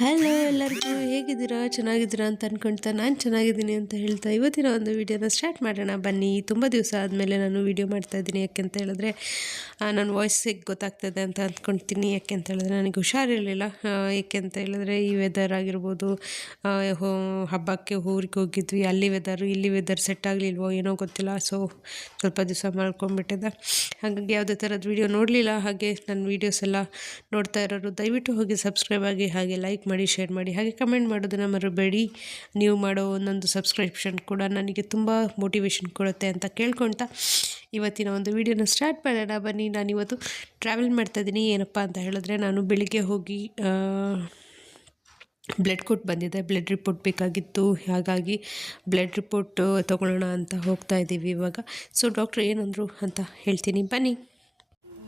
Hello ಎಲ್ಲರಿಗೂ ಹೇಗಿದ್ದೀರಾ ಚೆನ್ನಾಗಿದ್ದೀರಾ ಅಂತ ಅಂದ್ಕೊಳ್ತಾ ನಾನು ಚೆನ್ನಾಗಿದ್ದೀನಿ ಅಂತ ಹೇಳ್ತಾ ಇವತ್ತಿನ ಒಂದು ವಿಡಿಯೋನ ಸ್ಟಾರ್ಟ್ ಮಾಡೋಣ ಬನ್ನಿ. ತುಂಬ ದಿವಸ ಆದಮೇಲೆ ನಾನು ವಿಡಿಯೋ ಮಾಡ್ತಾಯಿದ್ದೀನಿ. ಯಾಕೆಂತ ಹೇಳಿದ್ರೆ ನನ್ನ ವಾಯ್ಸಿಗೆ ಗೊತ್ತಾಗ್ತದೆ ಅಂತ ಅಂದ್ಕೊಳ್ತೀನಿ. ಯಾಕೆಂತ ಹೇಳಿದ್ರೆ ನನಗೆ ಹುಷಾರಿರಲಿಲ್ಲ. ಏಕೆಂತ ಹೇಳಿದ್ರೆ ಈ ವೆದರ್ ಆಗಿರ್ಬೋದು, ಹಬ್ಬಕ್ಕೆ ಊರಿಗೆ ಹೋಗಿದ್ವಿ, ಅಲ್ಲಿ ವೆದರು ಇಲ್ಲಿ ವೆದರ್ ಸೆಟ್ ಆಗಲಿಲ್ವೋ ಏನೋ ಗೊತ್ತಿಲ್ಲ. ಸೊ ಸ್ವಲ್ಪ ದಿವಸ ಮಾಡ್ಕೊಂಡ್ಬಿಟ್ಟಿದ್ದೆ, ಹಾಗಾಗಿ ಯಾವುದೇ ಥರದ ವೀಡಿಯೋ ನೋಡಲಿಲ್ಲ. ಹಾಗೆ ನನ್ನ ವೀಡಿಯೋಸ್ ಎಲ್ಲ ನೋಡ್ತಾ ಇರೋರು ದಯವಿಟ್ಟು ಹೋಗಿ ಸಬ್ಸ್ಕ್ರೈಬ್ ಆಗಿ, ಹಾಗೆ ಲೈಕ್ ಮಾಡಿ, ಶೇರ್ ಮಾಡಿ, ಹಾಗೆ ಕಮೆಂಟ್ ಮಾಡೋದನ್ನು ಮರಿಬೇಡಿ. ನೀವು ಮಾಡೋ ಒಂದೊಂದು ಸಬ್ಸ್ಕ್ರಿಪ್ಷನ್ ಕೂಡ ನನಗೆ ತುಂಬ ಮೋಟಿವೇಶನ್ ಕೊಡುತ್ತೆ ಅಂತ ಕೇಳ್ಕೊಳ್ತಾ ಇವತ್ತಿನ ಒಂದು ವಿಡಿಯೋನ ಸ್ಟಾರ್ಟ್ ಮಾಡೋಣ ಬನ್ನಿ. ನಾನಿವತ್ತು ಟ್ರಾವೆಲ್ ಮಾಡ್ತಾಯಿದ್ದೀನಿ. ಏನಪ್ಪ ಅಂತ ಹೇಳಿದ್ರೆ, ನಾನು ಬೆಳಿಗ್ಗೆ ಹೋಗಿ ಬ್ಲಡ್ ಕೊಟ್ಟು ಬಂದಿದ್ದೆ. ಬ್ಲಡ್ ರಿಪೋರ್ಟ್ ಬೇಕಾಗಿತ್ತು, ಹಾಗಾಗಿ ಬ್ಲಡ್ ರಿಪೋರ್ಟ್ ತೊಗೊಳ್ಳೋಣ ಅಂತ ಹೋಗ್ತಾ ಇದ್ದೀವಿ ಇವಾಗ. ಸೊ ಡಾಕ್ಟ್ರು ಏನಂದರು ಅಂತ ಹೇಳ್ತೀನಿ ಬನ್ನಿ.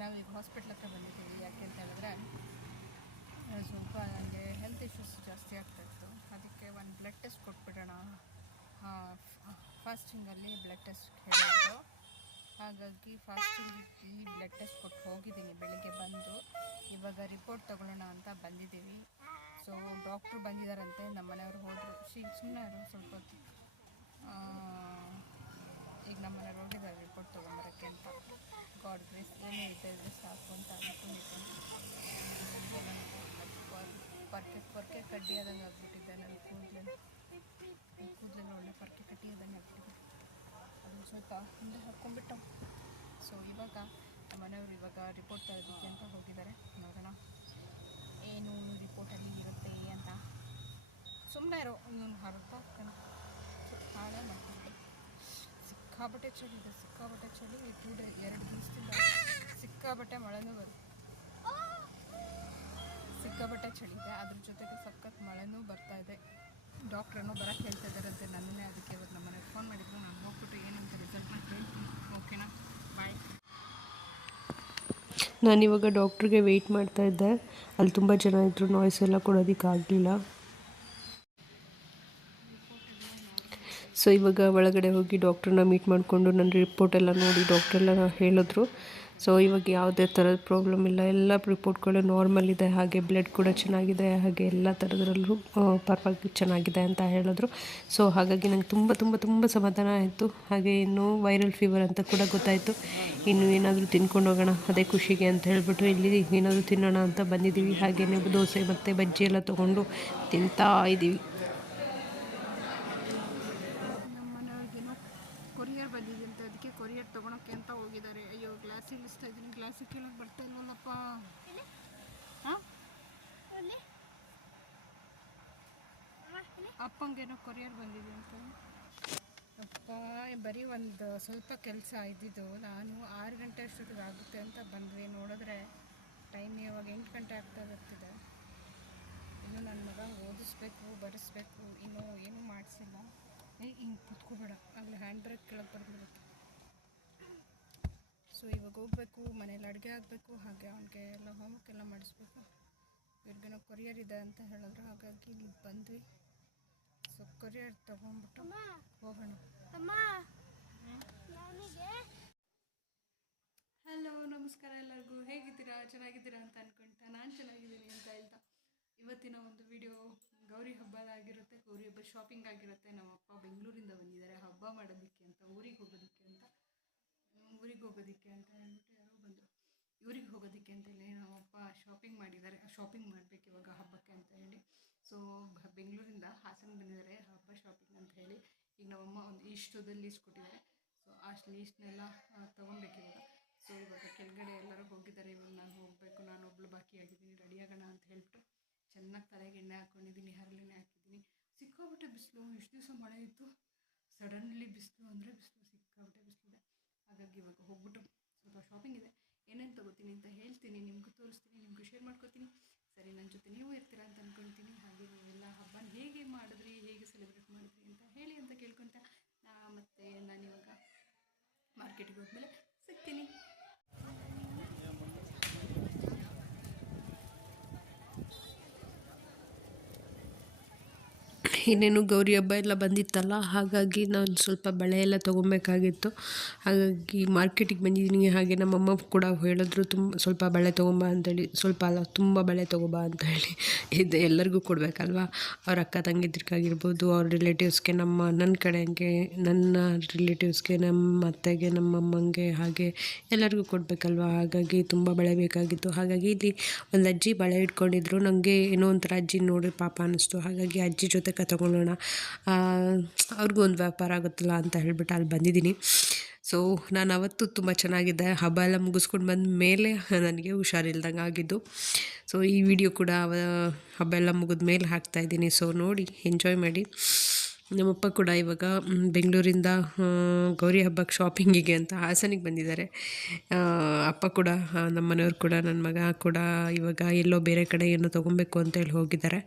ನಾವೀಗ ಹಾಸ್ಪಿಟ್ಲ್ ಹತ್ರ ಬಂದಿದ್ದೀವಿ. ಯಾಕೆ ಅಂತ ಹೇಳಿದ್ರೆ ಸ್ವಲ್ಪ ನನಗೆ ಹೆಲ್ತ್ ಇಶ್ಯೂಸ್ ಜಾಸ್ತಿ ಆಗ್ತಾಯಿತ್ತು. ಅದಕ್ಕೆ ಒಂದು ಬ್ಲಡ್ ಟೆಸ್ಟ್ ಕೊಟ್ಬಿಡೋಣ, ಫಾಸ್ಟಿಂಗಲ್ಲಿ ಬ್ಲಡ್ ಟೆಸ್ಟ್ ಹೇಳಿದ್ರು. ಹಾಗಾಗಿ ಫಾಸ್ಟಿಂಗಲ್ಲಿ ಬ್ಲಡ್ ಟೆಸ್ಟ್ ಕೊಟ್ಟು ಹೋಗಿದ್ದೀನಿ. ಬೆಳಿಗ್ಗೆ ಬಂದು ಇವಾಗ ರಿಪೋರ್ಟ್ ತೊಗೊಳ್ಳೋಣ ಅಂತ ಬಂದಿದ್ದೀವಿ. ಸೊ ಡಾಕ್ಟ್ರು ಬಂದಿದ್ದಾರಂತೆ, ನಮ್ಮ ಮನೆಯವರು ಹೋದರು. ಸುಮ್ಮನೆ ಸ್ವಲ್ಪ ಹೊತ್ತು ಈಗ ನಮ್ಮ ಮನೆಯವ್ರು ಹೋಗಿದ್ದಾರೆ ರಿಪೋರ್ಟ್ ತೊಗೊಂಬರೋಕ್ಕೆ ಅಂತ. ಗಾಡ್ ಗ್ರೇಸ್ ಏನೇ ಇದ್ದರೆ ಸಾಕು ಅಂತ ಅಂದ್ಕೊಂಡಿದ್ದೀನಿ. ಪರ್ಕೆ ಕಡ್ಡಿ ಆದಂಗೆ ಆಗ್ಬಿಟ್ಟಿದ್ದೆ. ನನ್ನ ಕೂದಲೆಲ್ಲ ಒಳ್ಳೆ ಪರ್ಕೆ ಕಡ್ಡಿ ಆದಂಗೆ ಆಗ್ಬಿಟ್ಟಿದೆ. ಅದನ್ನು ಸ್ವಲ್ಪ ಹಿಂದೆ ಹಾಕ್ಕೊಂಡ್ಬಿಟ್ಟು ಸೊ ಇವಾಗ ನಮ್ಮ ಮನೆಯವರು ಇವಾಗ ರಿಪೋರ್ಟ್ ತರೋದಕ್ಕೆ ಅಂತ ಹೋಗಿದ್ದಾರೆ. ನೋಡೋಣ ಏನು ರಿಪೋರ್ಟಲ್ಲಿ ಇರುತ್ತೆ ಅಂತ. ಸುಮ್ಮನೆ ಇರೋ ಇವನು ಹರಡ್ತಾನೆ ಹಾಳೆ ಮಾಡ್ಕೊಂಡು. ಸಿಕ್ಕಾಬಟ್ಟೆ ಚಳಿ ಇದೆ, ಸಿಕ್ಕಾಬಟ್ಟೆ ಚಳಿ. 2 ದಿವಸದಿಂದ ಸಿಕ್ಕಾಬಟ್ಟೆ ಮಳೆನೂ ಸಿಕ್ಕಾಬಟ್ಟೆ ಚಳಿ ಇದೆ. ಅದ್ರ ಜೊತೆಗೆ ಸಖತ್ ಮಳೆನೂ ಬರ್ತಾ ಇದೆ. ಡಾಕ್ಟ್ರನ್ನು ಬರೋಕ್ಕೆ ಹೇಳ್ತಾ ಇದ್ದಾರಂತೆ ನನ್ನನ್ನೇ. ಅದಕ್ಕೆ ಇವತ್ತು ನಮ್ಮ ಮನೆಗೆ ಫೋನ್ ಮಾಡಿದ್ರು. ನಾನು ಹೋಗ್ಬಿಟ್ಟು ಏನಂತ ರಿಸಲ್ಟ್ನ ಹೇಳ್ತೀನಿ. ಓಕೆನಾ, ಬಾಯ್. ನಾನಿವಾಗ ಡಾಕ್ಟ್ರಿಗೆ ವೆಯ್ಟ್ ಮಾಡ್ತಾ ಇದ್ದೆ. ಅಲ್ಲಿ ತುಂಬ ಜನ ಇದ್ದರು, ನಾಯ್ಸ್ ಎಲ್ಲ ಕೊಡೋದಕ್ಕಾಗಲಿಲ್ಲ. ಸೊ ಇವಾಗ ಒಳಗಡೆ ಹೋಗಿ ಡಾಕ್ಟ್ರನ್ನ ಮೀಟ್ ಮಾಡಿಕೊಂಡು ನನ್ನ ರಿಪೋರ್ಟೆಲ್ಲ ನೋಡಿ ಡಾಕ್ಟ್ರೆಲ್ಲ ಹೇಳಿದ್ರು. ಸೊ ಇವಾಗ ಯಾವುದೇ ಥರದ ಪ್ರಾಬ್ಲಮ್ ಇಲ್ಲ, ಎಲ್ಲ ರಿಪೋರ್ಟ್ಗಳು ನಾರ್ಮಲ್ ಇದೆ. ಹಾಗೆ ಬ್ಲಡ್ ಕೂಡ ಚೆನ್ನಾಗಿದೆ, ಹಾಗೆ ಎಲ್ಲ ಥರದ್ರಲ್ಲೂ ಪರ್ಫೆಕ್ಟ್ ಚೆನ್ನಾಗಿದೆ ಅಂತ ಹೇಳಿದ್ರು. ಸೊ ಹಾಗಾಗಿ ನಂಗೆ ತುಂಬ ತುಂಬ ತುಂಬ ಸಮಾಧಾನ ಆಯಿತು. ಹಾಗೆ ಇನ್ನು ವೈರಲ್ ಫೀವರ್ ಅಂತ ಕೂಡ ಗೊತ್ತಾಯಿತು. ಇನ್ನು ಏನಾದರೂ ತಿನ್ಕೊಂಡು ಹೋಗೋಣ ಅದೇ ಖುಷಿಗೆ ಅಂತ ಹೇಳಿಬಿಟ್ಟು ಇಲ್ಲಿ ಏನಾದರೂ ತಿನ್ನೋಣ ಅಂತ ಬಂದಿದ್ದೀವಿ. ಹಾಗೆಯೇ ದೋಸೆ ಮತ್ತು ಬಜ್ಜಿ ಎಲ್ಲ ತೊಗೊಂಡು ತಿಂತಾ ಇದ್ದೀವಿ. ಕೊರಿಯರ್ ಬಂದಿದೆ ಅಂತ, ಅದಕ್ಕೆ ಕೊರಿಯರ್ ತೊಗೊಳಕ್ಕೆ ಅಂತ ಹೋಗಿದ್ದಾರೆ. ಅಯ್ಯೋ ಗ್ಲಾಸ್ ಇಳಿಸ್ತಾ ಇದ್ದೀನಿ, ಗ್ಲಾಸಿಗೆ ಕೇಳಕ್ಕೆ ಬರ್ತಾ ಇಲ್ವಲ್ಲಪ್ಪ. ಅಪ್ಪಂಗೇನೋ ಕೊರಿಯರ್ ಬಂದಿದೆ ಅಂತ. ಅಪ್ಪ ಬರೀ ಒಂದು ಸ್ವಲ್ಪ ಕೆಲಸ ಇದ್ದಿದ್ದು. ನಾನು 6 ಗಂಟೆ ಅಷ್ಟೊತ್ತಿಗೆ ಆಗುತ್ತೆ ಅಂತ ಬಂದ್ವಿ. ನೋಡಿದ್ರೆ ಟೈಮ್ ಇವಾಗ 8 ಗಂಟೆ ಆಗ್ತಾ ಬರ್ತಿದೆ. ಇನ್ನು ನನ್ನ ಮಗ ಓದಿಸ್ಬೇಕು, ಬರೆಸ್ಬೇಕು, ಇನ್ನೂ ಏನೂ ಮಾಡಿಸಿಲ್ಲ. ಹಿಂಗೆ ಕೂತ್ಕೋಬೇಡ, ಆಗಲೇ ಹ್ಯಾಂಡ್ ಬ್ರೇಕ್ ಕೆಳಗೆ ಬರ್ಬಿಡುತ್ತೆ. ಸೊ ಇವಾಗ ಹೋಗಬೇಕು, ಮನೇಲಿ ಅಡುಗೆ ಆಗಬೇಕು, ಹಾಗೆ ಅವನಿಗೆ ಎಲ್ಲ ಹೋಮ್ವರ್ಕ್ ಎಲ್ಲ ಮಾಡಿಸ್ಬೇಕು. ಇವ್ರಿಗೇನೋ ಕೊರಿಯರ್ ಇದೆ ಅಂತ ಹೇಳಿದ್ರು, ಹಾಗಾಗಿ ಇಲ್ಲಿ ಬಂದ್ವಿ. ಸೊ ಕೊರಿಯರ್ ತೊಗೊಂಡ್ಬಿಟ್ಟು ಹೋಗೋಣ. ಹಲೋ, ನಮಸ್ಕಾರ ಎಲ್ಲರಿಗೂ. ಹೇಗಿದ್ದೀರಾ? ಚೆನ್ನಾಗಿದ್ದೀರಾ ಅಂತ ಅಂದ್ಕೊಳ್ತಾ ನಾನು ಚೆನ್ನಾಗಿದ್ದೀನಿ ಅಂತ ಹೇಳ್ತಾ ಇವತ್ತಿನ ಒಂದು ವಿಡಿಯೋ ಗೌರಿ ಹಬ್ಬದಾಗಿರುತ್ತೆ. ಗೌರಿ ಹಬ್ಬ ಶಾಪಿಂಗ್ ಆಗಿರುತ್ತೆ. ನಮ್ಮಪ್ಪ ಬೆಂಗಳೂರಿಂದ ಬಂದಿದ್ದಾರೆ ಹಬ್ಬ ಮಾಡೋದಕ್ಕೆ ಅಂತ, ಊರಿಗೆ ಹೋಗೋದಕ್ಕೆ ಅಂತ ಹೇಳ್ಬಿಟ್ಟು ಯಾರೋ ಬಂದರು. ಊರಿಗೆ ಹೋಗೋದಕ್ಕೆ ಅಂತೇಳಿ ನಮ್ಮಪ್ಪ ಶಾಪಿಂಗ್ ಮಾಡಿದ್ದಾರೆ. ಶಾಪಿಂಗ್ ಮಾಡಬೇಕು ಇವಾಗ ಹಬ್ಬಕ್ಕೆ ಅಂತ ಹೇಳಿ. ಸೊ ಬೆಂಗಳೂರಿಂದ ಹಾಸನ ಬಂದಿದ್ದಾರೆ ಹಬ್ಬ ಶಾಪಿಂಗ್ ಅಂತ ಹೇಳಿ. ಈಗ ನಮ್ಮಮ್ಮ ಒಂದು ಇಷ್ಟೊಂದು ಲೀಸ್ಟ್ ಕೊಟ್ಟಿದ್ದಾರೆ. ಸೊ ಆ ಲೀಸ್ಟ್ನೆಲ್ಲ ತೊಗೊಬೇಕು ಇವಾಗ. ಸೊ ಇವಾಗ ಕೆಳಗಡೆ ಎಲ್ಲರೂ ಹೋಗಿದ್ದಾರೆ. ಇವಾಗ ನಾನು ಹೋಗಬೇಕು, ನಾನೊಬ್ಳು ಬಾಕಿಯಾಗಿದ್ದೀನಿ. ರೆಡಿ ಆಗೋಣ ಅಂತ ಹೇಳ್ಬಿಟ್ಟು ಚೆನ್ನಾಗಿ ತಲೆಗೆ ಎಣ್ಣೆ ಹಾಕ್ಕೊಂಡಿದ್ದೀನಿ, ಹರಳೆಣ್ಣೆ ಹಾಕಿದ್ದೀನಿ. ಸಿಕ್ಕಾಬಿಟ್ಟೆ ಬಿಸಿಲು. ಇಷ್ಟು ದಿವಸ ಮಳೆ ಇತ್ತು, ಸಡನ್ಲಿ ಬಿಸಿಲು ಅಂದರೆ ಬಿಸಿಲು, ಸಿಕ್ಕಾಬಿಟ್ಟೆ ಬಿಸಿಲಿದೆ. ಹಾಗಾಗಿ ಇವಾಗ ಹೋಗ್ಬಿಟ್ಟು ಸ್ವಲ್ಪ ಶಾಪಿಂಗ್ ಇದೆ, ಏನೇನು ತೊಗೋತೀನಿ ಅಂತ ಹೇಳ್ತೀನಿ, ನಿಮಗೂ ತೋರಿಸ್ತೀನಿ, ನಿಮಗೂ ಶೇರ್ ಮಾಡ್ಕೋತೀನಿ. ಸರಿ, ನನ್ನ ಜೊತೆ ನೀವು ಇರ್ತೀರಾ ಅಂತ ಅಂದ್ಕೊಳ್ತೀನಿ. ಹಾಗೆ ನೀವೆಲ್ಲ ಹಬ್ಬನ ಹೇಗೆ ಮಾಡಿದ್ರಿ, ಹೇಗೆ ಸೆಲೆಬ್ರೇಟ್ ಮಾಡಿದ್ರಿ ಅಂತ ಹೇಳಿ ಅಂತ ಕೇಳ್ಕೊತಾ ಮತ್ತು ನಾನಿವಾಗ ಮಾರ್ಕೆಟಿಗೆ ಹೋದ್ಮೇಲೆ ಸಿಗ್ತೀನಿ. ಇನ್ನೇನು ಗೌರಿ ಹಬ್ಬ ಎಲ್ಲ ಬಂದಿತ್ತಲ್ಲ, ಹಾಗಾಗಿ ನಾನು ಸ್ವಲ್ಪ ಬಳೆ ಎಲ್ಲ ತೊಗೊಬೇಕಾಗಿತ್ತು. ಹಾಗಾಗಿ ಮಾರ್ಕೆಟಿಗೆ ಬಂದಿದ್ದೀನಿ. ಹಾಗೆ ನಮ್ಮಮ್ಮ ಕೂಡ ಹೇಳಿದ್ರು ಸ್ವಲ್ಪ ಬಳೆ ತೊಗೊಂಬ ಅಂತೇಳಿ. ಸ್ವಲ್ಪ ಅಲ್ಲ, ತುಂಬ ಬಳೆ ತೊಗೊಬಾ ಅಂತ ಹೇಳಿ. ಇದು ಎಲ್ಲರಿಗೂ ಕೊಡಬೇಕಲ್ವ, ಅವ್ರ ಅಕ್ಕ ತಂಗಿದ್ರಿಗಾಗಿರ್ಬೋದು, ಅವ್ರ ರಿಲೇಟಿವ್ಸ್ಗೆ, ನನ್ನ ಕಡೆಗೆ, ನನ್ನ ರಿಲೇಟಿವ್ಸ್ಗೆ, ನಮ್ಮ ಅತ್ತೆಗೆ, ನಮ್ಮಮ್ಮಂಗೆ, ಹಾಗೆ ಎಲ್ಲರಿಗೂ ಕೊಡಬೇಕಲ್ವ. ಹಾಗಾಗಿ ತುಂಬ ಬಳೆ ಬೇಕಾಗಿತ್ತು. ಹಾಗಾಗಿ ಇಲ್ಲಿ ಒಂದು ಅಜ್ಜಿ ಬಳೆ ಇಟ್ಕೊಂಡಿದ್ರು. ನನಗೆ ಏನೋ ಒಂಥರ ಅಜ್ಜಿ ನೋಡಿ ಪಾಪ ಅನ್ನಿಸ್ತು. ಹಾಗಾಗಿ ಅಜ್ಜಿ ಜೊತೆ ತಗೊಳ್ಳೋಣ, ಅವ್ರಿಗೂ ಒಂದು ವ್ಯಾಪಾರ ಆಗುತ್ತಲ್ಲ ಅಂತ ಹೇಳ್ಬಿಟ್ಟು ಅಲ್ಲಿ ಬಂದಿದ್ದೀನಿ. ಸೊ ನಾನು ಅವತ್ತು ತುಂಬ ಚೆನ್ನಾಗಿದ್ದೆ. ಹಬ್ಬ ಎಲ್ಲ ಮುಗಿಸ್ಕೊಂಡು ಬಂದ ಮೇಲೆ ನನಗೆ ಹುಷಾರಿಲ್ದಂಗೆ ಆಗಿದ್ದು. ಸೊ ಈ ವಿಡಿಯೋ ಕೂಡ ಹಬ್ಬ ಎಲ್ಲ ಮುಗಿದ ಮೇಲೆ ಹಾಕ್ತಾಯಿದ್ದೀನಿ. ಸೊ ನೋಡಿ, ಎಂಜಾಯ್ ಮಾಡಿ. ನಮ್ಮಪ್ಪ ಕೂಡ ಇವಾಗ ಬೆಂಗಳೂರಿಂದ ಗೌರಿ ಹಬ್ಬಕ್ಕೆ ಶಾಪಿಂಗಿಗೆ ಅಂತ ಹಾಸನಿಗೆ ಬಂದಿದ್ದಾರೆ. ಅಪ್ಪ ಕೂಡ, ನಮ್ಮ ಮನೆಯವ್ರು ಕೂಡ, ನನ್ನ ಮಗ ಕೂಡ ಇವಾಗ ಎಲ್ಲೋ ಬೇರೆ ಕಡೆ ಏನೋ ತೊಗೊಬೇಕು ಅಂತೇಳಿ ಹೋಗಿದ್ದಾರೆ.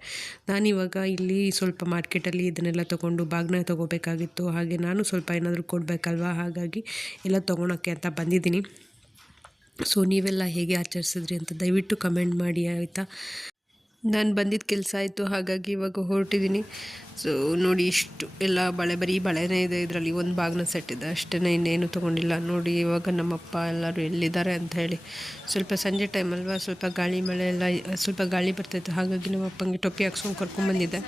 ನಾನಿವಾಗ ಇಲ್ಲಿ ಸ್ವಲ್ಪ ಮಾರ್ಕೆಟಲ್ಲಿ ಇದನ್ನೆಲ್ಲ ತೊಗೊಂಡು ಬಾಗಿನ ತೊಗೋಬೇಕಾಗಿತ್ತು. ಹಾಗೆ ನಾನು ಸ್ವಲ್ಪ ಏನಾದರೂ ಕೊಡಬೇಕಲ್ವ, ಹಾಗಾಗಿ ಎಲ್ಲ ತೊಗೊಳಕ್ಕೆ ಅಂತ ಬಂದಿದ್ದೀನಿ. ಸೊ ನೀವೆಲ್ಲ ಹೇಗೆ ಆಚರಿಸಿದ್ರಿ ಅಂತ ದಯವಿಟ್ಟು ಕಮೆಂಟ್ ಮಾಡಿ, ಆಯಿತಾ. ನಾನು ಬಂದಿದ್ದ ಕೆಲಸ ಆಯಿತು, ಹಾಗಾಗಿ ಇವಾಗ ಹೊರಟಿದ್ದೀನಿ. ಸೊ ನೋಡಿ, ಇಷ್ಟು ಎಲ್ಲ ಬರೀ ಬಳೆನೇ ಇದೆ. ಇದರಲ್ಲಿ ಒಂದು ಬಾಗಿನ ಸೆಟ್ ಇದೆ ಅಷ್ಟೇ, ಇನ್ನೇನು ತೊಗೊಂಡಿಲ್ಲ. ನೋಡಿ ಇವಾಗ ನಮ್ಮಪ್ಪ ಎಲ್ಲರೂ ಎಲ್ಲಿದ್ದಾರೆ ಅಂತ ಹೇಳಿ. ಸ್ವಲ್ಪ ಸಂಜೆ ಟೈಮ್ ಅಲ್ವಾ, ಸ್ವಲ್ಪ ಗಾಳಿ ಮಳೆ ಎಲ್ಲ, ಸ್ವಲ್ಪ ಗಾಳಿ ಬರ್ತಾಯಿತ್ತು. ಹಾಗಾಗಿ ನಮ್ಮಪ್ಪಂಗೆ ಟೊಪ್ಪಿ ಹಾಕ್ಸ್ಕೊಂಡು ಕರ್ಕೊಂಡ್ಬಂದಿದ್ದೆ.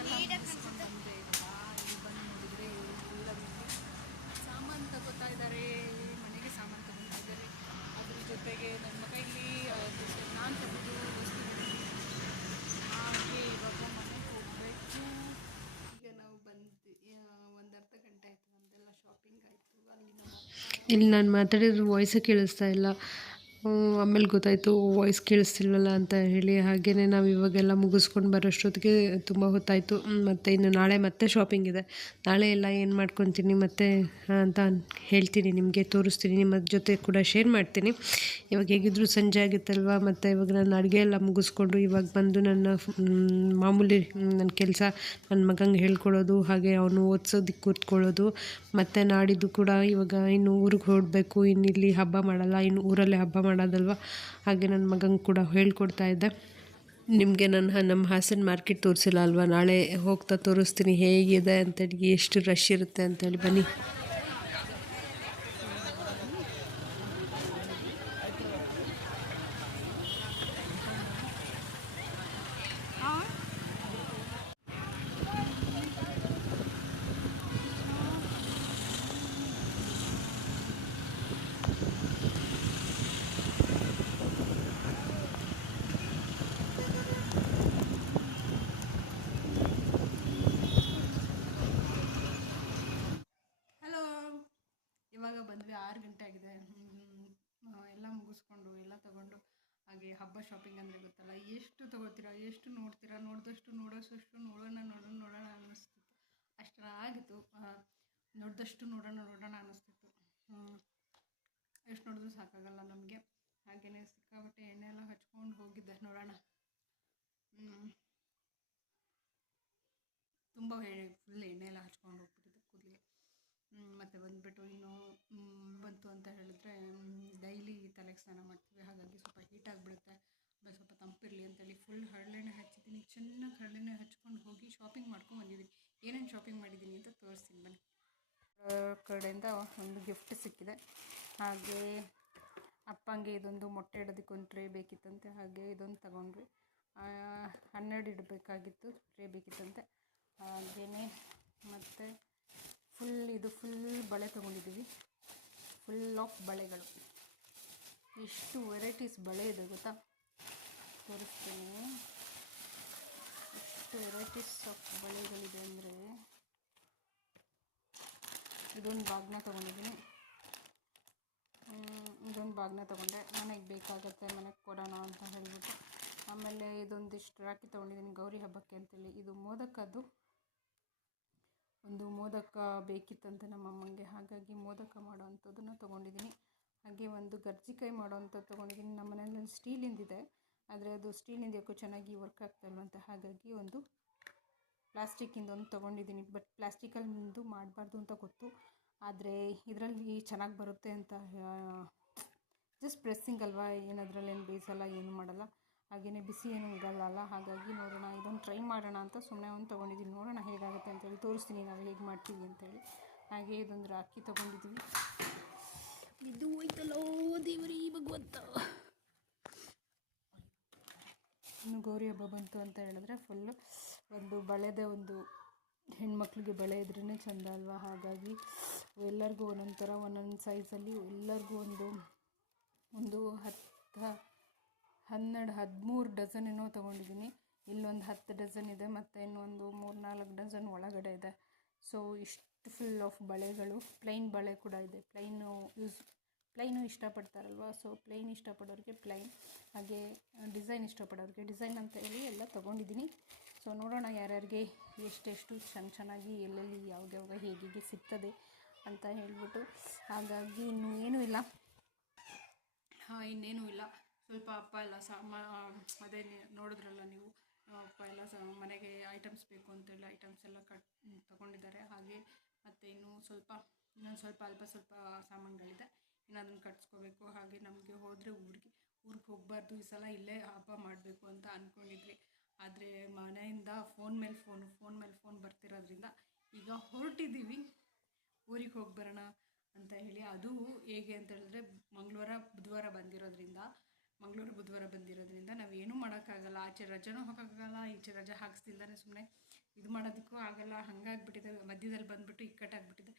ಸಾಮಾನು ತಗೋತಾ ಇದ್ದಾರೆ, ಮನೆಗೆ ಸಾಮಾನು ತಗೋತಾ ಇದ್ದಾರೆ. ಅದ್ರ ಜೊತೆಗೆ ನನ್ನ ಮಗ ಇಲ್ಲಿ ನಾನು ತಗೋದು ವಸ್ತುಗಳು. ಹಾಗೆ ಇವಾಗ ಮನೆಗೆ ಹೋಗಬೇಕು. ಈಗ ನಾವು ಒಂದು ಅರ್ಧ ಗಂಟೆ ಆಯಿತು, ನಮ್ಮದೆಲ್ಲ ಶಾಪಿಂಗ್ ಆಯಿತು. ಅಲ್ಲಿ ಇಲ್ಲಿ ನಾನು ಮಾತಾಡಿದ್ರು ವಾಯ್ಸೇ ಕೇಳಿಸ್ತಾ ಇಲ್ಲ. ಆಮೇಲೆ ಗೊತ್ತಾಯಿತು ವಾಯ್ಸ್ ಕೇಳಿಸ್ತಿಲ್ವಲ್ಲ ಅಂತ ಹೇಳಿ. ಹಾಗೆಯೇ ನಾವು ಇವಾಗೆಲ್ಲ ಮುಗಿಸ್ಕೊಂಡು ಬರೋಷ್ಟೊತ್ತಿಗೆ ತುಂಬ ಹೊತ್ತಾಯಿತು. ಮತ್ತು ಇನ್ನು ನಾಳೆ ಮತ್ತೆ ಶಾಪಿಂಗ್ ಇದೆ. ನಾಳೆ ಎಲ್ಲ ಏನು ಮಾಡ್ಕೊತೀನಿ ಮತ್ತು ಅಂತ ಹೇಳ್ತೀನಿ, ನಿಮಗೆ ತೋರಿಸ್ತೀನಿ, ನಿಮ್ಮ ಜೊತೆ ಕೂಡ ಶೇರ್ ಮಾಡ್ತೀನಿ. ಇವಾಗ ಹೇಗಿದ್ರು ಸಂಜೆ ಆಗಿತ್ತಲ್ವ, ಮತ್ತು ಇವಾಗ ನಾನು ಅಡುಗೆ ಎಲ್ಲ ಮುಗಿಸ್ಕೊಂಡು ಇವಾಗ ಬಂದು ನನ್ನ ಮಾಮೂಲಿ ನನ್ನ ಕೆಲಸ, ನನ್ನ ಮಗಂಗೆ ಹೇಳ್ಕೊಡೋದು, ಹಾಗೆ ಅವನು ಓದಿಸೋದಕ್ಕೆ ಕೂತ್ಕೊಳ್ಳೋದು. ಮತ್ತು ನಾಡಿದ್ದು ಕೂಡ ಇವಾಗ ಇನ್ನು ಊರಿಗೆ ಹೊರಡಬೇಕು. ಇನ್ನು ಇಲ್ಲಿ ಹಬ್ಬ ಮಾಡಲ್ಲ, ಇನ್ನು ಊರಲ್ಲೇ ಹಬ್ಬ ಮಾಡೋದಲ್ವ. ಹಾಗೆ ನನ್ನ ಮಗಂಗೆ ಕೂಡ ಹೇಳ್ಕೊಡ್ತಾ ಇದ್ದೆ. ನಿಮಗೆ ನಮ್ಮ ಹಾಸನ ಮಾರ್ಕೆಟ್ ತೋರಿಸಿಲ್ಲ ಅಲ್ವಾ, ನಾಳೆ ಹೋಗ್ತಾ ತೋರಿಸ್ತೀನಿ ಹೇಗಿದೆ ಅಂತೇಳಿ, ಎಷ್ಟು ರಶ್ ಇರುತ್ತೆ ಅಂತೇಳಿ. ಬನ್ನಿ. ಇವಾಗ ಬಂದ್ವಿ, 6 ಗಂಟೆ ಆಗಿದೆ. ಎಲ್ಲ ಮುಗಿಸ್ಕೊಂಡು ಎಲ್ಲ ತೊಗೊಂಡು, ಹಾಗೆ ಹಬ್ಬ ಶಾಪಿಂಗ್ ಅಂದರೆ ಗೊತ್ತಲ್ಲ, ಎಷ್ಟು ತೊಗೋತೀರಾ, ಎಷ್ಟು ನೋಡ್ತೀರಾ, ನೋಡಿದಷ್ಟು ನೋಡೋಣ ಅನ್ನಿಸ್ತಿತ್ತು. ಅಷ್ಟರಾಗಿತ್ತು. ನೋಡಿದಷ್ಟು ನೋಡೋಣ ಅನ್ನಿಸ್ತಿತ್ತು. ಎಷ್ಟು ನೋಡಿದ್ರೂ ಸಾಕಾಗಲ್ಲ ನಮಗೆ. ಹಾಗೆಯೇ ಸಿಕ್ಕಾಬಟ್ಟೆ ಎಣ್ಣೆ ಎಲ್ಲ ಹಚ್ಕೊಂಡು ಹೋಗಿದ್ದೆ. ನೋಡೋಣ, ತುಂಬ ಫುಲ್ ಎಣ್ಣೆ ಎಲ್ಲ ಹಚ್ಕೊಂಡು ಹೋಗ್ಬಿಟ್ಟಿದ್ದೆ ಕೂದಲಿಗೆ. ಮತ್ತು ಬಂದುಬಿಟ್ಟು ಇನ್ನು ಬಂತು ಅಂತ ಹೇಳಿದ್ರೆ, ಡೈಲಿ ತಲೆಗೆ ಸ್ನಾನ ಮಾಡ್ತೀವಿ. ಹಾಗಾಗಿ ಸ್ವಲ್ಪ ಹೀಟ್ ಆಗಿಬಿಡುತ್ತೆ, ಸ್ವಲ್ಪ ತಂಪಿರಲಿ ಅಂತೇಳಿ ಫುಲ್ ಹರಳೆಣ್ಣೆ ಹಚ್ಚಿದ್ದೀನಿ. ಚೆನ್ನಾಗಿ ಹರಳೆಣ್ಣೆ ಹಚ್ಕೊಂಡು ಹೋಗಿ ಶಾಪಿಂಗ್ ಮಾಡ್ಕೊಂಡು ಬಂದಿದ್ದೀನಿ. ಏನೇನು ಶಾಪಿಂಗ್ ಮಾಡಿದ್ದೀನಿ ಅಂತ ತೋರಿಸ್ತೀನಿ ಬನ್ನಿ. ಕಡೆಯಿಂದ ಒಂದು ಗಿಫ್ಟ್ ಸಿಕ್ಕಿದೆ. ಹಾಗೆ ಅಪ್ಪಂಗೆ ಇದೊಂದು ಮೊಟ್ಟೆ ಇಡೋದಕ್ಕೆ ಒಂದು ಟ್ರೇ ಬೇಕಿತ್ತಂತೆ. ಹಾಗೆ ಇದೊಂದು ತಗೊಂಡ್ವಿ. 12 ಇಡಬೇಕಾಗಿತ್ತು, ಟ್ರೇ ಬೇಕಿತ್ತಂತೆ. ಹಾಗೆಯೇ ಮತ್ತು ಫುಲ್ ಬಳೆ ತೊಗೊಂಡಿದ್ದೀವಿ. ಫುಲ್ ಆಫ್ ಬಳೆಗಳು. ಎಷ್ಟು ವೆರೈಟೀಸ್ ಬಳೆ ಇದೆ ಗೊತ್ತಾ, ತೋರಿಸ್ತೀನಿ. ಎಷ್ಟು ವೆರೈಟೀಸ್ ಆಫ್ ಬಳೆಗಳಿದೆ ಅಂದರೆ, ಇದೊಂದು ಬಾಗಿನ ತೊಗೊಂಡಿದ್ದೀನಿ. ತೊಗೊಂಡೆ, ಮನೆಗೆ ಬೇಕಾಗತ್ತೆ, ಮನೆಗೆ ಕೊಡೋಣ ಅಂತ ಹೇಳಿಬಿಟ್ಟು. ಆಮೇಲೆ ಇದೊಂದಿಷ್ಟು ರಾಖಿ ತೊಗೊಂಡಿದ್ದೀನಿ ಗೌರಿ ಹಬ್ಬಕ್ಕೆ ಅಂತೇಳಿ. ಇದು ಮೋದಕದ್ದು, ಒಂದು ಮೋದಕ ಬೇಕಿತ್ತಂತೆ ನಮ್ಮಮ್ಮಂಗೆ. ಹಾಗಾಗಿ ಮೋದಕ ಮಾಡೋ ಅಂಥದ್ದನ್ನು ತೊಗೊಂಡಿದ್ದೀನಿ. ಹಾಗೆ ಒಂದು ಗರ್ಜಿಕಾಯಿ ಮಾಡೋ ಅಂಥದ್ದು ತೊಗೊಂಡಿದ್ದೀನಿ. ನಮ್ಮ ಮನೆಯಲ್ಲಿ ಸ್ಟೀಲಿಂದಿದೆ, ಆದರೆ ಅದು ಸ್ಟೀಲಿಂದ ಯಾಕೋ ಚೆನ್ನಾಗಿ ವರ್ಕ್ ಆಗ್ತಾಯಿಲ್ವಂತೆ. ಹಾಗಾಗಿ ಒಂದು ಪ್ಲಾಸ್ಟಿಕ್ಕಿಂದೊಂದು ತೊಗೊಂಡಿದ್ದೀನಿ. ಬಟ್ ಪ್ಲಾಸ್ಟಿಕಲ್ಲಿಂದು ಮಾಡಬಾರ್ದು ಅಂತ ಗೊತ್ತು, ಆದರೆ ಇದರಲ್ಲಿ ಚೆನ್ನಾಗಿ ಬರುತ್ತೆ ಅಂತ. ಜಸ್ಟ್ ಪ್ರೆಸ್ಸಿಂಗ್ ಅಲ್ವಾ, ಏನದ್ರಲ್ಲಿ ಏನು ಬೇಯಿಸಲ್ಲ, ಏನು ಮಾಡಲ್ಲ, ಹಾಗೆಯೇ ಬಿಸಿ ಏನು ಇರಲ್ಲ. ಹಾಗಾಗಿ ನೋಡೋಣ, ಇದೊಂದು ಟ್ರೈ ಮಾಡೋಣ ಅಂತ ಸುಮ್ಮನೆ ಒಂದು ತೊಗೊಂಡಿದ್ದೀನಿ. ನೋಡೋಣ ಹೇಗಾಗುತ್ತೆ ಅಂತೇಳಿ ತೋರಿಸ್ತೀನಿ ನಾವು ಹೇಗೆ ಮಾಡ್ತೀವಿ ಅಂತೇಳಿ. ಹಾಗೆ ಇದೊಂದು ರಾಖಿ ತೊಗೊಂಡಿದ್ದೀವಿ. ಇದು ಹೋಯ್ತಲ್ಲೋ ದೇವರಿ ಭಗವಂತ. ಇನ್ನು ಗೌರಿ ಹಬ್ಬ ಬಂತು ಅಂತ ಹೇಳಿದ್ರೆ ಫುಲ್ಲು ಒಂದು ಬಳೆದ ಒಂದು ಹೆಣ್ಮಕ್ಳಿಗೆ ಬಳೆ ಇದ್ರೇ ಚೆಂದ ಅಲ್ವಾ. ಹಾಗಾಗಿ ಎಲ್ಲರಿಗೂ ಒಂದೊಂದು ಥರ ಒಂದೊಂದು ಸೈಜಲ್ಲಿ ಎಲ್ಲರಿಗೂ ಒಂದು 12-13 ಡಜನ್ ಏನೋ ತೊಗೊಂಡಿದ್ದೀನಿ. ಇಲ್ಲೊಂದು 10 ಡಜನ್ ಇದೆ, ಮತ್ತು ಇನ್ನೊಂದು 3-4 ಡಜನ್ ಒಳಗಡೆ ಇದೆ. ಸೊ ಇಷ್ಟು ಫುಲ್ ಆಫ್ ಬಳೆಗಳು, ಪ್ಲೈನ್ ಬಳೆ ಕೂಡ ಇದೆ. ಪ್ಲೈನು ಇಷ್ಟಪಡ್ತಾರಲ್ವ, ಸೊ ಪ್ಲೈನ್ ಇಷ್ಟಪಡೋರಿಗೆ ಪ್ಲೈನ್, ಹಾಗೆ ಡಿಸೈನ್ ಇಷ್ಟಪಡೋರಿಗೆ ಡಿಸೈನ್ ಅಂತ ಹೇಳಿ ಎಲ್ಲ ತೊಗೊಂಡಿದ್ದೀನಿ. ಸೊ ನೋಡೋಣ ಯಾರ್ಯಾರಿಗೆ ಎಷ್ಟೆಷ್ಟು ಚೆನ್ನಾಗಿ ಎಲ್ಲೆಲ್ಲಿ ಯಾವಾಗ ಹೇಗೆ ಸಿಗ್ತದೆ ಅಂತ ಹೇಳ್ಬಿಟ್ಟು. ಹಾಗಾಗಿ ಇನ್ನೇನೂ ಇಲ್ಲ, ಸ್ವಲ್ಪ ಅಪ್ಪ ಎಲ್ಲ ಅದೇ ನೋಡಿದ್ರಲ್ಲ ನೀವು, ಅಪ್ಪ ಎಲ್ಲ ಮನೆಗೆ ಐಟಮ್ಸ್ ಬೇಕು ಅಂತೇಳಿ ಐಟಮ್ಸ್ ಎಲ್ಲ ತೊಗೊಂಡಿದ್ದಾರೆ. ಹಾಗೆ ಮತ್ತು ಇನ್ನೊಂದು ಸ್ವಲ್ಪ ಅಲ್ಪ ಸ್ವಲ್ಪ ಸಾಮಾನುಗಳಿದೆ, ಇನ್ನು ಅದನ್ನು ಕಟ್ಸ್ಕೋಬೇಕು. ಹಾಗೆ ನಮಗೆ ಹೋದರೆ ಊರಿಗೆ ಹೋಗಬಾರ್ದು, ಈ ಸಲ ಇಲ್ಲೇ ಹಬ್ಬ ಮಾಡಬೇಕು ಅಂತ ಅಂದ್ಕೊಂಡಿದ್ವಿ. ಆದರೆ ಮನೆಯಿಂದ ಫೋನ್ ಮೇಲೆ ಫೋನ್ ಬರ್ತಿರೋದ್ರಿಂದ ಈಗ ಹೊರಟಿದ್ದೀವಿ ಊರಿಗೆ ಹೋಗಿ ಬರೋಣ ಅಂತ ಹೇಳಿ. ಅದು ಹೇಗೆ ಅಂತ ಹೇಳಿದ್ರೆ ಮಂಗಳವಾರ ಬುಧವಾರ ಬಂದಿರೋದ್ರಿಂದ ನಾವೇನೂ ಮಾಡೋಕ್ಕಾಗಲ್ಲ. ಆಚೆ ರಜೆನೂ ಹೋಗೋಕ್ಕಾಗಲ್ಲ, ಈಚೆ ರಜೆ ಹಾಕಿಸ್ತಿಲ್ದಾನೆ ಸುಮ್ಮನೆ ಇದು ಮಾಡೋದಕ್ಕೂ ಆಗಲ್ಲ. ಹಾಗಾಗಿಬಿಟ್ಟಿದೆ, ಮಧ್ಯದಲ್ಲಿ ಬಂದುಬಿಟ್ಟು ಇಕ್ಕಟ್ಟಾಗಿಬಿಟ್ಟಿದೆ.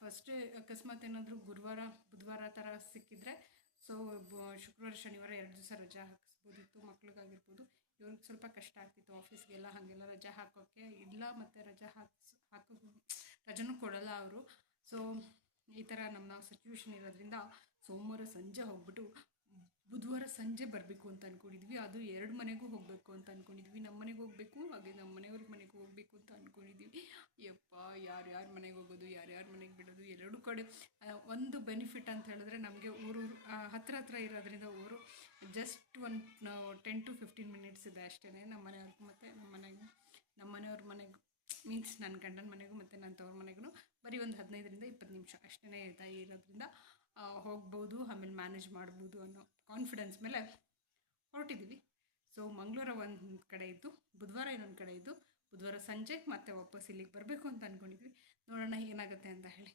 ಫಸ್ಟ್ ಅಕಸ್ಮಾತ್ ಏನಾದರೂ ಬುಧವಾರ ಥರ ಸಿಕ್ಕಿದ್ರೆ ಸೊ ಶುಕ್ರವಾರ ಶನಿವಾರ 2 ದಿವಸ ರಜೆ ಹಾಕಿಸ್ಬೋದಿತ್ತು, ಮಕ್ಳಿಗಾಗಿರ್ಬೋದು. ಇವ್ರಿಗೆ ಸ್ವಲ್ಪ ಕಷ್ಟ ಆಗ್ತಿತ್ತು, ಆಫೀಸ್ಗೆಲ್ಲ ಹಾಗೆಲ್ಲ ರಜೆ ಹಾಕೋಕ್ಕೆ ಇಲ್ಲ, ಮತ್ತು ರಜೆನೂ ಕೊಡೋಲ್ಲ ಅವರು. ಸೊ ಈ ಥರ ನಮ್ಮ ಸಿಚುವೇಶನ್ ಇರೋದ್ರಿಂದ ಸೋಮವಾರ ಸಂಜೆ ಹೋಗ್ಬಿಟ್ಟು ಬುಧವಾರ ಸಂಜೆ ಬರಬೇಕು ಅಂತ ಅಂದ್ಕೊಂಡಿದ್ವಿ. ಅದು 2 ಮನೆಗೂ ಹೋಗಬೇಕು ಅಂತ ಅಂದ್ಕೊಂಡಿದ್ವಿ. ನಮ್ಮ ಮನೆಗೆ ಹೋಗಬೇಕು, ಹಾಗೆ ನಮ್ಮ ಮನೆಯವ್ರ ಮನೆಗೂ ಹೋಗಬೇಕು ಅಂತ ಅಂದ್ಕೊಂಡಿದ್ವಿ. ಯಪ್ಪ, ಯಾರ್ಯಾರ ಮನೆಗೆ ಹೋಗೋದು, ಯಾರ್ಯಾರ ಮನೆಗೆ ಬಿಡೋದು, 2 ಕಡೆ. ಒಂದು ಬೆನಿಫಿಟ್ ಅಂತ ಹೇಳಿದ್ರೆ ನಮಗೆ ಊರು ಹತ್ರ ಇರೋದ್ರಿಂದ ಊರು ಜಸ್ಟ್ ಒಂದು 10-15 ಮಿನಿಟ್ಸ್ ಇದೆ ಅಷ್ಟೇ. ನಮ್ಮ ಮನೆಯವ್ರಿಗೂ ಮತ್ತು ನಮ್ಮ ಮನೆಯವ್ರ ಮನೆಗೂ ಮೀನ್ಸ್ ನನ್ನ ಗಂಡನ ಮನೆಗೂ ಮತ್ತು ನನ್ನ ತವ್ರ ಮನೆಗೂ ಬರೀ ಒಂದು 15-20 ನಿಮಿಷ ಅಷ್ಟೇ ಇರೋದ್ರಿಂದ ಹೋಗ್ಬೋದು, ಆಮೇಲೆ ಮ್ಯಾನೇಜ್ ಮಾಡ್ಬೋದು ಅನ್ನೋ ಕಾನ್ಫಿಡೆನ್ಸ್ ಮೇಲೆ ಹೊರಟಿದ್ದೀವಿ. ಸೊ ಮಂಗಳವಾರ ಒಂದು ಕಡೆ ಇದ್ದು, ಬುಧವಾರ ಇನ್ನೊಂದು ಕಡೆ ಇದ್ದು, ಬುಧವಾರ ಸಂಜೆ ಮತ್ತೆ ವಾಪಸ್ ಇಲ್ಲಿಗೆ ಬರಬೇಕು ಅಂತ ಅಂದ್ಕೊಂಡಿದ್ವಿ. ನೋಡೋಣ ಏನಾಗುತ್ತೆ ಅಂತ ಹೇಳಿ.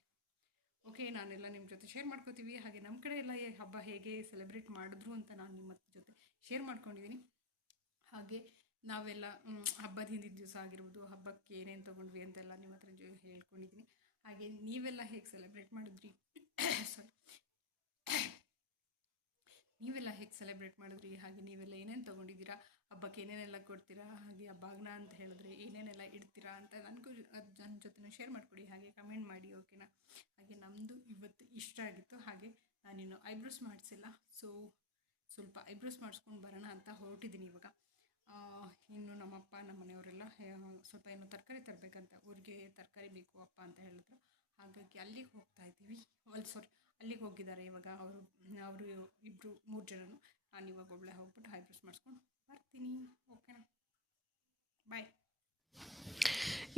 ಓಕೆ, ನಾನೆಲ್ಲ ನಿಮ್ಮ ಜೊತೆ ಶೇರ್ ಮಾಡ್ಕೋತೀವಿ. ಹಾಗೆ ನಮ್ಮ ಕಡೆ ಎಲ್ಲ ಹಬ್ಬ ಹೇಗೆ ಸೆಲೆಬ್ರೇಟ್ ಮಾಡಿದ್ರು ಅಂತ ನಾನು ನಿಮ್ಮ ಜೊತೆ ಶೇರ್ ಮಾಡ್ಕೊಂಡಿದ್ದೀನಿ. ಹಾಗೆ ನಾವೆಲ್ಲ ಹಬ್ಬದ ಹಿಂದಿನ ದಿವಸ ಆಗಿರ್ಬೋದು, ಹಬ್ಬಕ್ಕೆ ಏನೇನು ತೊಗೊಂಡ್ವಿ ಅಂತೆಲ್ಲ ನಿಮ್ಮ ಹತ್ರ ಹೇಳ್ಕೊಂಡಿದ್ದೀನಿ. ಹಾಗೆ ನೀವೆಲ್ಲ ಹೇಗೆ ಸೆಲೆಬ್ರೇಟ್ ಮಾಡಿದ್ರಿ ಹಾಗೆ ನೀವೆಲ್ಲ ಏನೇನು ತೊಗೊಂಡಿದ್ದೀರಾ, ಹಬ್ಬಕ್ಕೆ ಏನೇನೆಲ್ಲ ಕೊಡ್ತೀರಾ, ಹಾಗೆ ಹಬ್ಬಾಗ್ನ ಅಂತ ಹೇಳಿದ್ರೆ ಏನೇನೆಲ್ಲ ಇಡ್ತೀರಾ ಅಂತ ನನ್ನ ಜೊತೆ ಶೇರ್ ಮಾಡಿಕೊಡಿ. ಹಾಗೆ ಕಮೆಂಟ್ ಮಾಡಿ, ಓಕೆನಾ. ಹಾಗೆ ನಮ್ಮದು ಇವತ್ತು ಇಷ್ಟ ಆಗಿತ್ತು. ಹಾಗೆ ನಾನಿನ್ನು ಐಬ್ರೋಸ್ ಮಾಡಿಸಿಲ್ಲ, ಸೊ ಸ್ವಲ್ಪ ಐಬ್ರೋಸ್ ಮಾಡಿಸ್ಕೊಂಡು ಬರೋಣ ಅಂತ ಹೊರಟಿದ್ದೀನಿ ಇವಾಗ. ಇನ್ನು ನಮ್ಮಪ್ಪ ನಮ್ಮ ಮನೆಯವರೆಲ್ಲ ಸ್ವಲ್ಪ ಏನೋ ತರಕಾರಿ ತರಬೇಕಂತ, ಊರಿಗೆ ತರಕಾರಿ ಬೇಕು ಅಪ್ಪ ಅಂತ ಹೇಳಿದ್ರು. ಹಾಗಾಗಿ ಅಲ್ಲಿಗೆ ಹೋಗ್ತಾ ಇದ್ದೀವಿ. ಅಲ್ಲಿಗೆ ಹೋಗಿದ್ದಾರೆ ಇವಾಗ ಅವರು 2-3 ಜನನು. ನಾನು ಇವಾಗ ಒಬ್ಬಳೆ ಹೋಗ್ಬಿಟ್ಟು ಐಬ್ರೋಸ್ ಮಾಡಿಸ್ಕೊಂಡು ಬರ್ತೀನಿ. ಓಕೆನಾ, ಬಾಯ್.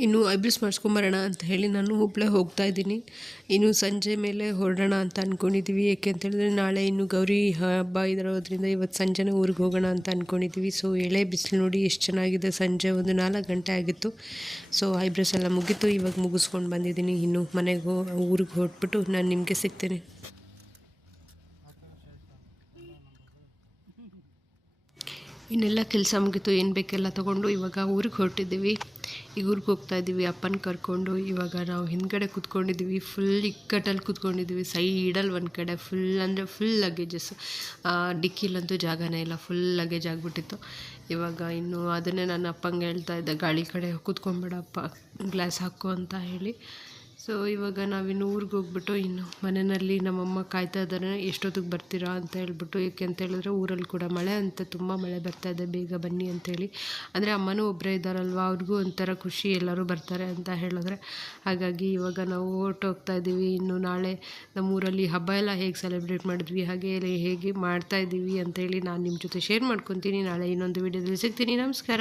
ಇನ್ನು ಐಬ್ರೋಸ್ ಮಾಡಿಸ್ಕೊಂಬರೋಣ ಅಂತ ಹೇಳಿ ನಾನು ಒಬ್ಬಳೇ ಹೋಗ್ತಾ ಇದ್ದೀನಿ. ಇನ್ನು ಸಂಜೆ ಮೇಲೆ ಹೊರಡೋಣ ಅಂತ ಅಂದ್ಕೊಂಡಿದ್ದೀವಿ. ಏಕೆ ಅಂತೇಳಿದ್ರೆ ನಾಳೆ ಇನ್ನು ಗೌರಿ ಹಬ್ಬ ಇರೋದ್ರಿಂದ ಇವತ್ತು ಸಂಜೆನೇ ಊರಿಗೆ ಹೋಗೋಣ ಅಂತ ಅಂದ್ಕೊಂಡಿದ್ದೀವಿ. ಸೊ ಎಳೆ ಬಿಸಿಲು ನೋಡಿ ಎಷ್ಟು ಚೆನ್ನಾಗಿದೆ. ಸಂಜೆ ಒಂದು 4 ಗಂಟೆ ಆಗಿತ್ತು. ಸೊ ಐಬ್ರೋಸ್ ಎಲ್ಲ ಮುಗೀತು, ಇವಾಗ ಮುಗಿಸ್ಕೊಂಡು ಬಂದಿದ್ದೀನಿ. ಇನ್ನು ಮನೆಗೆ ಊರಿಗೆ ಹೊರಟ್ಬಿಟ್ಟು ನಾನು ನಿಮಗೆ ಸಿಗ್ತೀನಿ. ಇನ್ನೆಲ್ಲ ಕೆಲಸ ಮುಗೀತು, ಏನು ಬೇಕೆಲ್ಲ ತೊಗೊಂಡು ಇವಾಗ ಊರಿಗೆ ಹೊರಟಿದ್ದೀವಿ. ಈಗ ಊರಿಗೆ ಹೋಗ್ತಾ ಇದ್ದೀವಿ ಅಪ್ಪನ ಕರ್ಕೊಂಡು. ಇವಾಗ ನಾವು ಹಿಂದ್ಗಡೆ ಕೂತ್ಕೊಂಡಿದ್ದೀವಿ, ಫುಲ್ ಇಕ್ಕಟ್ಟಲ್ಲಿ ಕೂತ್ಕೊಂಡಿದ್ದೀವಿ. ಸೈಡಲ್ಲಿ ಒಂದು ಕಡೆ ಫುಲ್ ಲಗೇಜಸ್, ಡಿಕ್ಕಿಲಂತೂ ಜಾಗನೇ ಇಲ್ಲ, ಫುಲ್ ಲಗೇಜ್ ಆಗಿಬಿಟ್ಟಿತ್ತು. ಇವಾಗ ಇನ್ನು ಅದನ್ನೇ ನಾನು ಅಪ್ಪಂಗೆ ಹೇಳ್ತಾ ಇದ್ದೆ, ಗಾಳಿ ಕಡೆ ಕೂತ್ಕೊಂಡ್ಬೇಡಪ್ಪ, ಗ್ಲಾಸ್ ಹಾಕು ಅಂತ ಹೇಳಿ. ಸೊ ಇವಾಗ ನಾವಿನ್ನು ಊರಿಗೆ ಹೋಗ್ಬಿಟ್ಟು ಇನ್ನು ಮನೆಯಲ್ಲಿ ನಮ್ಮಮ್ಮ ಕಾಯ್ತಾ ಇದ್ದಾರೆ, ಎಷ್ಟೊತ್ತಿಗೆ ಬರ್ತೀರಾ ಅಂತ ಹೇಳ್ಬಿಟ್ಟು. ಏಕೆ ಅಂತ ಹೇಳಿದ್ರೆ ಊರಲ್ಲಿ ಕೂಡ ಮಳೆ ಅಂತ, ತುಂಬ ಮಳೆ ಬರ್ತಾಯಿದೆ, ಬೇಗ ಬನ್ನಿ ಅಂತೇಳಿ. ಅಂದರೆ ಅಮ್ಮನೂ ಒಬ್ಬರೇ ಇದ್ದಾರಲ್ವ, ಅವ್ರಿಗೂ ಒಂಥರ ಖುಷಿ, ಎಲ್ಲರೂ ಬರ್ತಾರೆ ಅಂತ ಹೇಳಿದ್ರೆ. ಹಾಗಾಗಿ ಇವಾಗ ನಾವು ಹೋಗ್ತಾ ಇದ್ದೀವಿ. ಇನ್ನು ನಾಳೆ ನಮ್ಮೂರಲ್ಲಿ ಹಬ್ಬ ಎಲ್ಲ ಹೇಗೆ ಸೆಲೆಬ್ರೇಟ್ ಮಾಡಿದ್ವಿ, ಹಾಗೆ ಹೇಗೆ ಮಾಡ್ತಾಯಿದ್ದೀವಿ ಅಂತೇಳಿ ನಾನು ನಿಮ್ಮ ಜೊತೆ ಶೇರ್ ಮಾಡ್ಕೊತೀನಿ. ನಾಳೆ ಇನ್ನೊಂದು ವೀಡಿಯೋದಲ್ಲಿ ಸಿಗ್ತೀನಿ. ನಮಸ್ಕಾರ.